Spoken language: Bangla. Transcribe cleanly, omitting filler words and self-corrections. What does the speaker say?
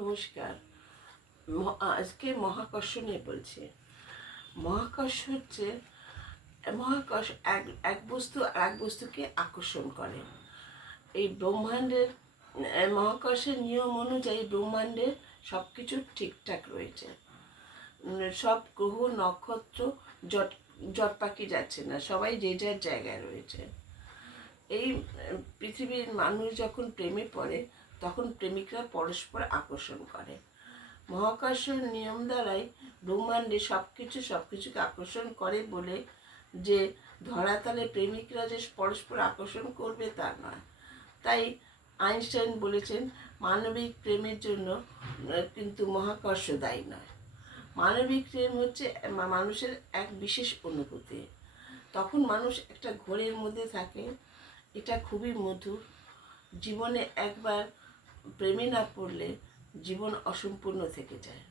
নমস্কার। আজকে মহাকর্ষ নিয়ে বলছি। মহাকর্ষ হচ্ছে মহাকর্ষ এক এক বস্তু আর এক বস্তুকে আকর্ষণ করে। এই ব্রহ্মাণ্ডের মহাকর্ষের নিয়ম অনুযায়ী ব্রহ্মাণ্ডের সব কিছু ঠিকঠাক রয়েছে। সব গ্রহ নক্ষত্র জট জট পাকি যাচ্ছে না, সবাই যে যার জায়গায় রয়েছে। এই পৃথিবীর মানুষ যখন প্রেমে পড়ে তখন প্রেমিকরা পরস্পর আকর্ষণ করে। মহাকর্ষের নিয়ম দ্বারাই ব্রহ্মাণ্ডে সব কিছুকে আকর্ষণ করে বলে যে ধরাতলে প্রেমিকরা যে পরস্পর আকর্ষণ করবে তা নয়। তাই আইনস্টাইন বলেছেন মানবিক প্রেমের জন্য কিন্তু মহাকর্ষ দায়ী নয়। মানবিক প্রেম হচ্ছে মানুষের এক বিশেষ অনুভূতি। তখন মানুষ একটা ঘোরের মধ্যে থাকে। এটা খুবই মধুর। জীবনে একবার প্রেমে না পড়লে জীবন অসম্পূর্ণ থেকে যায়।